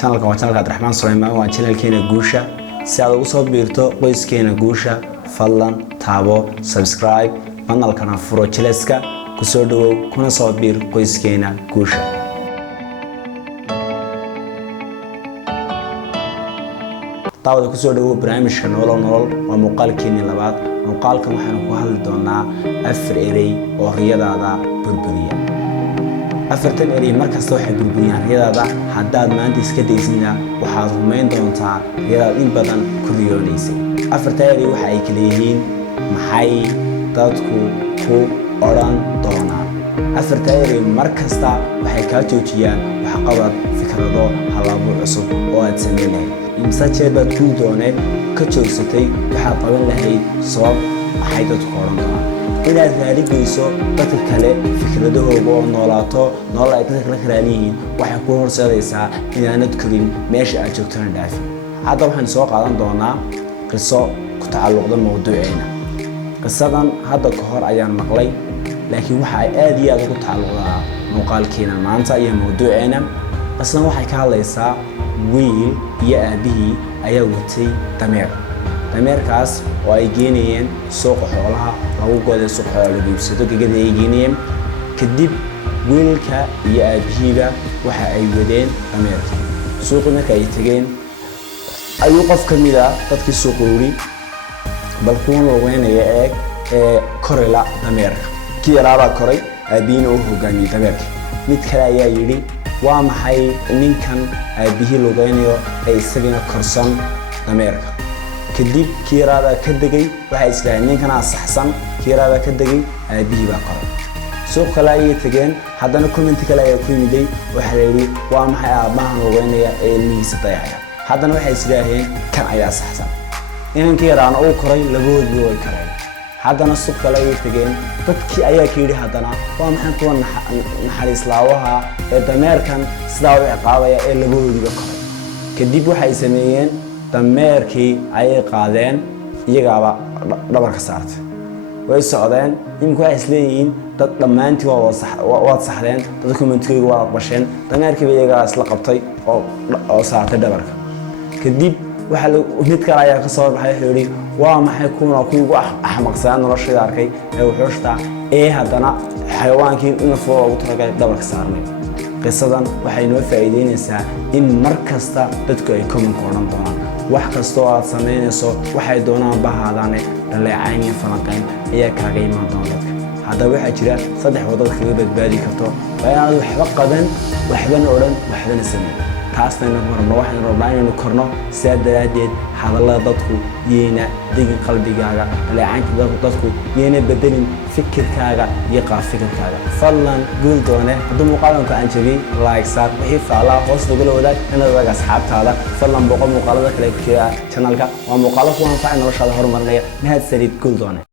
channelka waa channelka Abdiraxmaan Suleymaan waa channelkeena guusha si aad ugu soo biirto qoyskeena guusha fadlan taabo subscribe channelkana furo jeleska ku soo dhawow kuna soo biir qoyskeena guusha taawada ku soo dhawow barnaamijka nolol waa muuqaalkeena labaad muuqaalkan waxaan ku hadli doonaa afar eray oo riyadaada burburiya afartan eray markasta waxay burburiyaan riyadaada haddaad maanta iska daysidna waxaad rumayn doontaa riyadaad in badan ku riyoonaysay afarta eray waxa ay kala yihiin maxay dadku ku odhan doonaan afarta eray markasta waxay kaa joojiyaan waxqabad fikrado halabuur cusub oo aad samayn lahayd imsa jeer baad ku doonay ka joogsatay waxaad qaban lahayd sabab maxay dadku odhan doonaan inaad raaligayso dadka kale fikradahooda oo noolaato nolol ay dadka kala karaan yihiin waxay ku horseedaysaa inaanad korin meesha aad joogtana dhaafin hadda waxaan soo qaadan doonaa qiso ku tacalluqda mawduuceena qisadan hadda ka hor ayaan maqlay laakiin waxa ay aad iyo aad ugu tacalluqdaa muuqaalkeena maanta iyo mawduuceena qisadan waxay ka hadlaysaa wiil iyo aabihii ayaa watay dameerkaas oo ay geenayeen suuqa xoolaha lagu goday suuqa xoolaha lagu iibsado gegada ay geenayeen kadib wiilka iyo aabihiiba waxa ay wadeen dameerka suuqa marka ay tageen ayuu qof ka mid ah dadkii suuqa yiri bal kuwan lugeynaya ee korela dameerka kii yaraaba koray aabihiina uu hogaamiyay dameerka mid kale ayaa yiri waa maxay ninkan aabihii lugeynayo ee isagana korsan dameerka kadib kii yaraaba ka degay waxa islaamay ninkana saxsan kii yaraaba ka degay aabihii baa koray suuq kale ay tageen haddana comment kale ay ku yimiday waxa la yiri waa maxay aabahan lugeynaya ee ilmihiisa dayacaya haddana waxa islaameen kan ayaa saxsan inankii yaraana uu koray labadoodba way kareen haddana suuq kale ay tageen dadkii ayaa ka yiri haddana waa maxay kuwa naxariis laawaha ee dameerkan sidaa u ciqaabaya ee labadoodba koray kadib waxay sameeyeen dameerkii ayay qaadeen iyagaaba dhabarka saartay way socdeen imku waxay isleeyihiin dad dhammaantii waad saxdeen dad commentkayga waad aqbasheen dameerkii bay iyagaa isla qabtay oo saartay dhabarka kadib waxa mid kale ayaa ka soo baxay wuxuu yiri waa maxay kuwa ugu axmaqsan noloshayda arkay ee wuxuushta ee haddana xayawaankii in foo ugu tagay dhabarka saarnay qisadan waxay noo faa'iideynaysaa in markasta dadku ay comment qoran doonaan wax kasta oo aad sameynayso waxay doonaan bahaadane dhaleecayn iyo falanqayn ayaa kaaga iman doona dadka haddaba waxaa jira saddex waddo kaga badbaadi karto waa inaad waxba qaban waxbana odhan waxbana sameyn taasna waxaan rabnaa inaynu korno sidaa daraaddeed hadallada dadku yeena degin qalbigaaga dhaleecaynta dadku yeena bedelin fikirkaaga iyo qaabfikirkaaga fadlan guul doone hadduu muuqaalanku aan jabiyey like saar wixii faallaa hoos nagula wadaag inaad wadaag asxaabtaada fadlan boqo muuqaalada kale jira channelka waa muuqaalo ku anfacay noloshaada horumarinaya mahad saliid guul doone